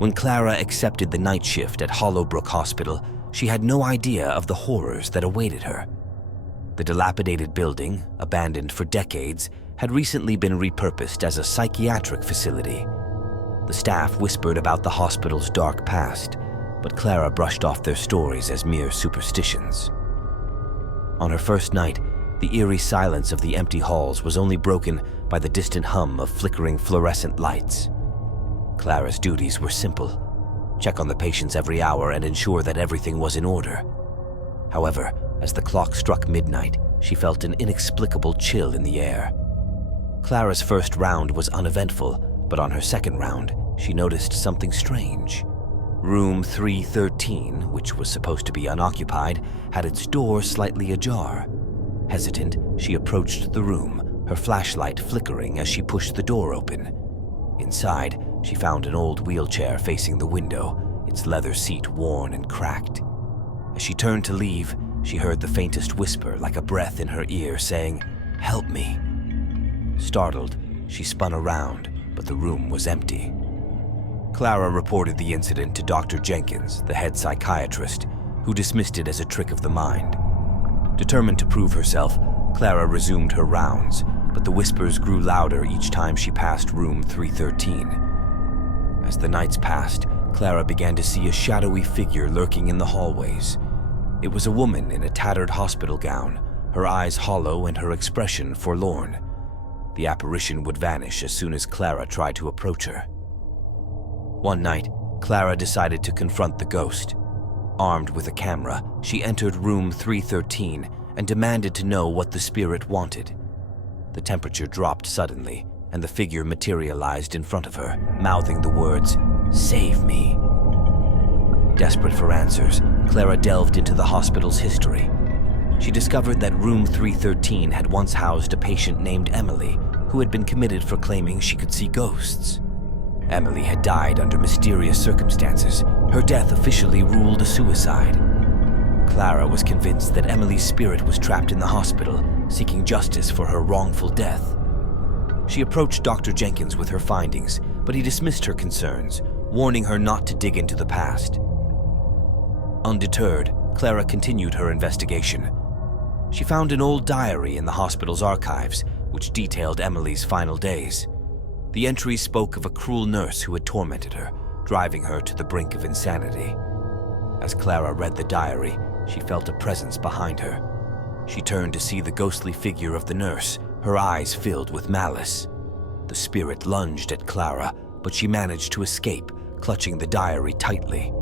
When Clara accepted the night shift at Hollowbrook Hospital, she had no idea of the horrors that awaited her. The dilapidated building, abandoned for decades, had recently been repurposed as a psychiatric facility. The staff whispered about the hospital's dark past, but Clara brushed off their stories as mere superstitions. On her first night, the eerie silence of the empty halls was only broken by the distant hum of flickering fluorescent lights. Clara's duties were simple: check on the patients every hour and ensure that everything was in order. However, as the clock struck midnight, she felt an inexplicable chill in the air. Clara's first round was uneventful, but on her second round, she noticed something strange. Room 313, which was supposed to be unoccupied, had its door slightly ajar. Hesitant, she approached the room, her flashlight flickering as she pushed the door open. Inside, she found an old wheelchair facing the window, its leather seat worn and cracked. As she turned to leave, she heard the faintest whisper like a breath in her ear saying, "Help me." Startled, she spun around, but the room was empty. Clara reported the incident to Dr. Jenkins, the head psychiatrist, who dismissed it as a trick of the mind. Determined to prove herself, Clara resumed her rounds, but the whispers grew louder each time she passed room 313. As the nights passed, Clara began to see a shadowy figure lurking in the hallways. It was a woman in a tattered hospital gown, her eyes hollow and her expression forlorn. The apparition would vanish as soon as Clara tried to approach her. One night, Clara decided to confront the ghost. Armed with a camera, she entered room 313 and demanded to know what the spirit wanted. The temperature dropped suddenly, and the figure materialized in front of her, mouthing the words, "Save me." Desperate for answers, Clara delved into the hospital's history. She discovered that room 313 had once housed a patient named Emily, who had been committed for claiming she could see ghosts. Emily had died under mysterious circumstances. Her death officially ruled a suicide. Clara was convinced that Emily's spirit was trapped in the hospital, seeking justice for her wrongful death. She approached Dr. Jenkins with her findings, but he dismissed her concerns, warning her not to dig into the past. Undeterred, Clara continued her investigation. She found an old diary in the hospital's archives, which detailed Emily's final days. The entries spoke of a cruel nurse who had tormented her, driving her to the brink of insanity. As Clara read the diary, she felt a presence behind her. She turned to see the ghostly figure of the nurse, her eyes filled with malice. The spirit lunged at Clara, but she managed to escape, clutching the diary tightly.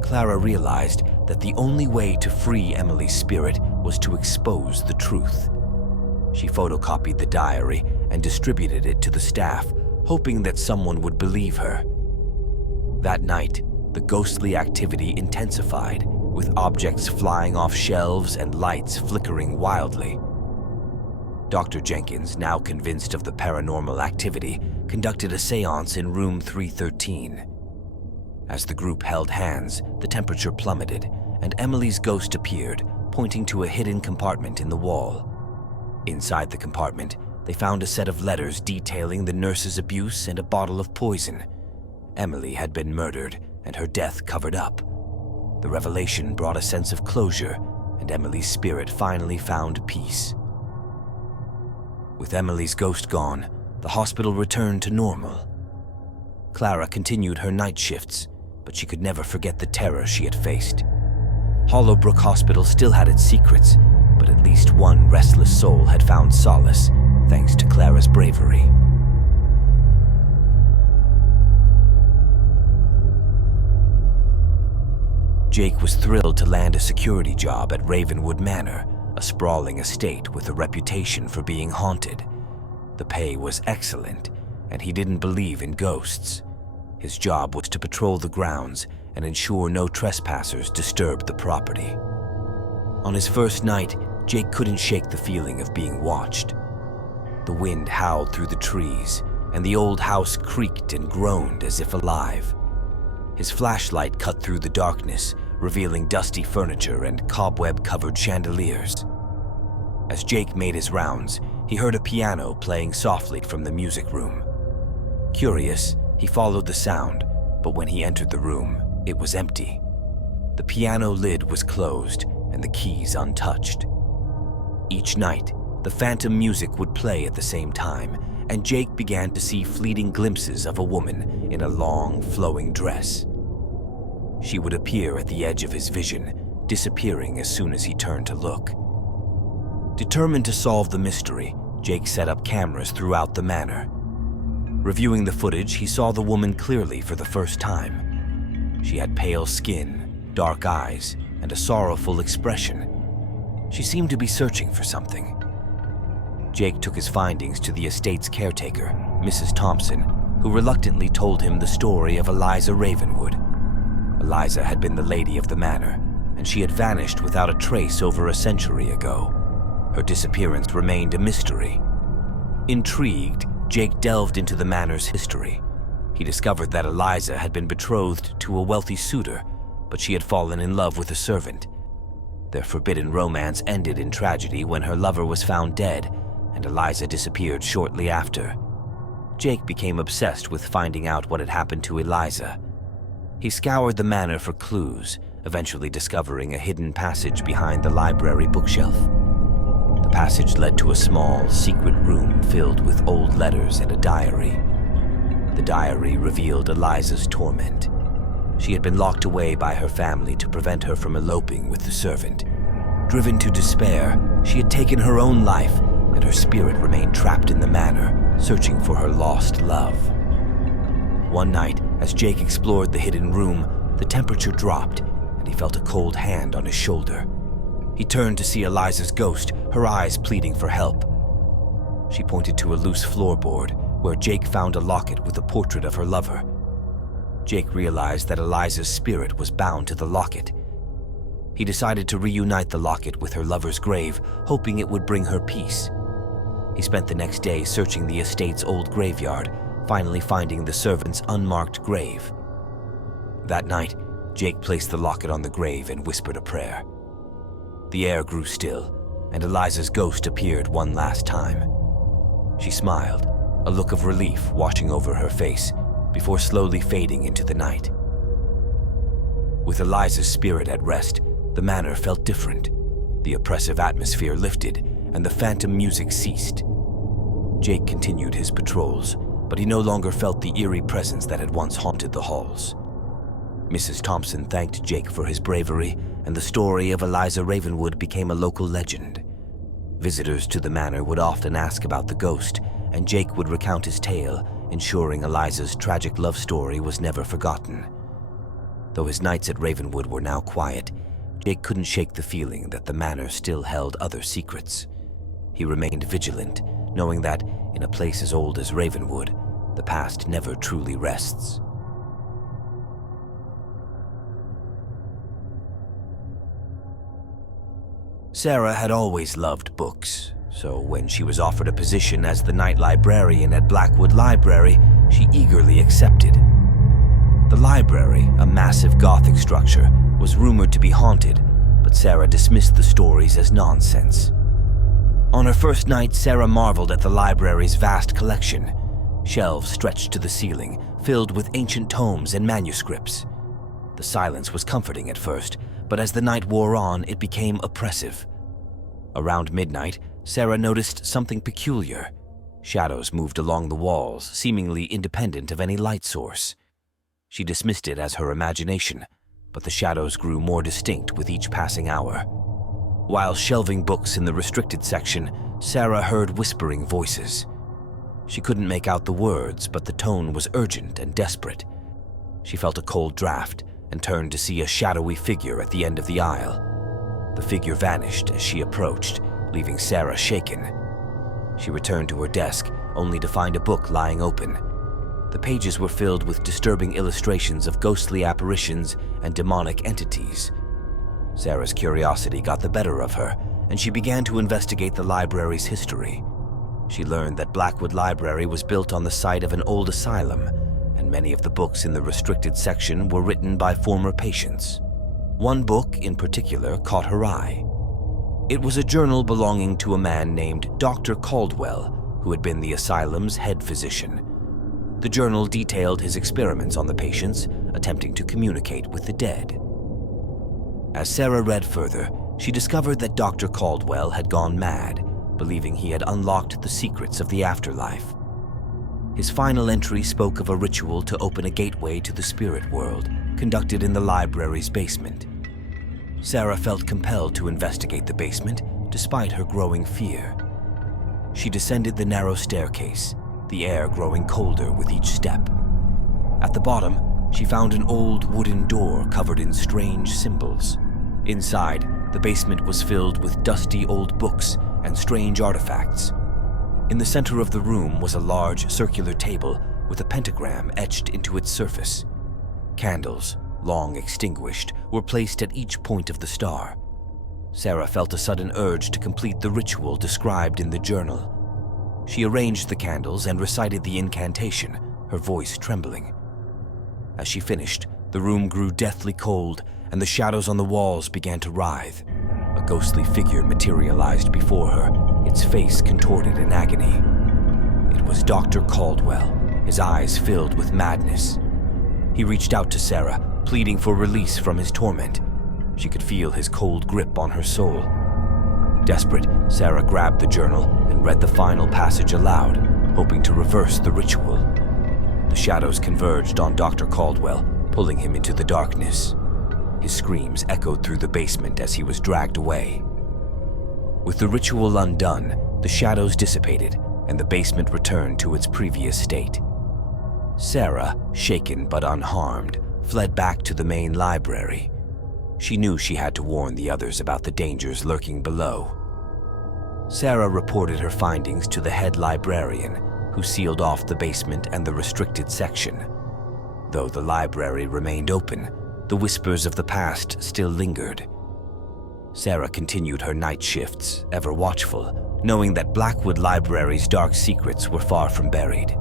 Clara realized that the only way to free Emily's spirit was to expose the truth. She photocopied the diary and distributed it to the staff, hoping that someone would believe her. That night, the ghostly activity intensified, with objects flying off shelves and lights flickering wildly. Dr. Jenkins, now convinced of the paranormal activity, conducted a séance in room 313. As the group held hands, the temperature plummeted, and Emily's ghost appeared, pointing to a hidden compartment in the wall. Inside the compartment, they found a set of letters detailing the nurse's abuse and a bottle of poison. Emily had been murdered, and her death covered up. The revelation brought a sense of closure, and Emily's spirit finally found peace. With Emily's ghost gone, the hospital returned to normal. Clara continued her night shifts, but she could never forget the terror she had faced. Hollowbrook Hospital still had its secrets, but at least one restless soul had found solace, thanks to Clara's bravery. Jake was thrilled to land a security job at Ravenwood Manor, a sprawling estate with a reputation for being haunted. The pay was excellent, and he didn't believe in ghosts. His job was to patrol the grounds and ensure no trespassers disturbed the property. On his first night, Jake couldn't shake the feeling of being watched. The wind howled through the trees, and the old house creaked and groaned as if alive. His flashlight cut through the darkness, revealing dusty furniture and cobweb-covered chandeliers. As Jake made his rounds, he heard a piano playing softly from the music room. Curious, he followed the sound, But when he entered the room, it was empty. The piano lid was closed and the keys untouched. Each night, the phantom music would play at the same time, and Jake began to see fleeting glimpses of a woman in a long, flowing dress. She would appear at the edge of his vision, disappearing as soon as he turned to look. Determined to solve the mystery, Jake set up cameras throughout the manor. Reviewing the footage, he saw the woman clearly for the first time. She had pale skin, dark eyes, and a sorrowful expression. She seemed to be searching for something. Jake took his findings to the estate's caretaker, Mrs. Thompson, who reluctantly told him the story of Eliza Ravenwood. Eliza had been the lady of the manor, and she had vanished without a trace over a century ago. Her disappearance remained a mystery. Intrigued, Jake delved into the manor's history. He discovered that Eliza had been betrothed to a wealthy suitor, but she had fallen in love with a servant. Their forbidden romance ended in tragedy when her lover was found dead, and Eliza disappeared shortly after. Jake became obsessed with finding out what had happened to Eliza. He scoured the manor for clues, eventually discovering a hidden passage behind the library bookshelf. The passage led to a small, secret room filled with old letters and a diary. The diary revealed Eliza's torment. She had been locked away by her family to prevent her from eloping with the servant. Driven to despair, she had taken her own life, and her spirit remained trapped in the manor, searching for her lost love. One night, as Jake explored the hidden room, the temperature dropped, and he felt a cold hand on his shoulder. He turned to see Eliza's ghost, her eyes pleading for help. She pointed to a loose floorboard, where Jake found a locket with a portrait of her lover. Jake realized that Eliza's spirit was bound to the locket. He decided to reunite the locket with her lover's grave, hoping it would bring her peace. He spent the next day searching the estate's old graveyard, finally finding the servant's unmarked grave. That night, Jake placed the locket on the grave and whispered a prayer. The air grew still, and Eliza's ghost appeared one last time. She smiled, a look of relief washing over her face, before slowly fading into the night. With Eliza's spirit at rest, the manor felt different. The oppressive atmosphere lifted, and the phantom music ceased. Jake continued his patrols, but he no longer felt the eerie presence that had once haunted the halls. Mrs. Thompson thanked Jake for his bravery, and the story of Eliza Ravenwood became a local legend. Visitors to the manor would often ask about the ghost, and Jake would recount his tale, ensuring Eliza's tragic love story was never forgotten. Though his nights at Ravenwood were now quiet, Jake couldn't shake the feeling that the manor still held other secrets. He remained vigilant, knowing that, in a place as old as Ravenwood, the past never truly rests. Sarah had always loved books, so when she was offered a position as the night librarian at Blackwood Library, she eagerly accepted. The library, a massive Gothic structure, was rumored to be haunted, but Sarah dismissed the stories as nonsense. On her first night, Sarah marveled at the library's vast collection. Shelves stretched to the ceiling, filled with ancient tomes and manuscripts. The silence was comforting at first, but as the night wore on, it became oppressive. Around midnight, Sarah noticed something peculiar. Shadows moved along the walls, seemingly independent of any light source. She dismissed it as her imagination, but the shadows grew more distinct with each passing hour. While shelving books in the restricted section, Sarah heard whispering voices. She couldn't make out the words, but the tone was urgent and desperate. She felt a cold draft and turned to see a shadowy figure at the end of the aisle. The figure vanished as she approached, leaving Sarah shaken. She returned to her desk, only to find a book lying open. The pages were filled with disturbing illustrations of ghostly apparitions and demonic entities. Sarah's curiosity got the better of her, and she began to investigate the library's history. She learned that Blackwood Library was built on the site of an old asylum, and many of the books in the restricted section were written by former patients. One book in particular caught her eye. It was a journal belonging to a man named Dr. Caldwell, who had been the asylum's head physician. The journal detailed his experiments on the patients, attempting to communicate with the dead. As Sarah read further, she discovered that Dr. Caldwell had gone mad, believing he had unlocked the secrets of the afterlife. His final entry spoke of a ritual to open a gateway to the spirit world, conducted in the library's basement. Sarah felt compelled to investigate the basement, despite her growing fear. She descended the narrow staircase, the air growing colder with each step. At the bottom, she found an old wooden door covered in strange symbols. Inside, the basement was filled with dusty old books and strange artifacts. In the center of the room was a large circular table with a pentagram etched into its surface. Candles, long extinguished, were placed at each point of the star. Sarah felt a sudden urge to complete the ritual described in the journal. She arranged the candles and recited the incantation, her voice trembling. As she finished, the room grew deathly cold and the shadows on the walls began to writhe. A ghostly figure materialized before her, its face contorted in agony. It was Dr. Caldwell, his eyes filled with madness. He reached out to Sarah, pleading for release from his torment. She could feel his cold grip on her soul. Desperate, Sarah grabbed the journal and read the final passage aloud, hoping to reverse the ritual. The shadows converged on Dr. Caldwell, pulling him into the darkness. His screams echoed through the basement as he was dragged away. With the ritual undone, the shadows dissipated and the basement returned to its previous state. Sarah, shaken but unharmed, fled back to the main library. She knew she had to warn the others about the dangers lurking below. Sarah reported her findings to the head librarian, who sealed off the basement and the restricted section. Though the library remained open, the whispers of the past still lingered. Sarah continued her night shifts, ever watchful, knowing that Blackwood Library's dark secrets were far from buried.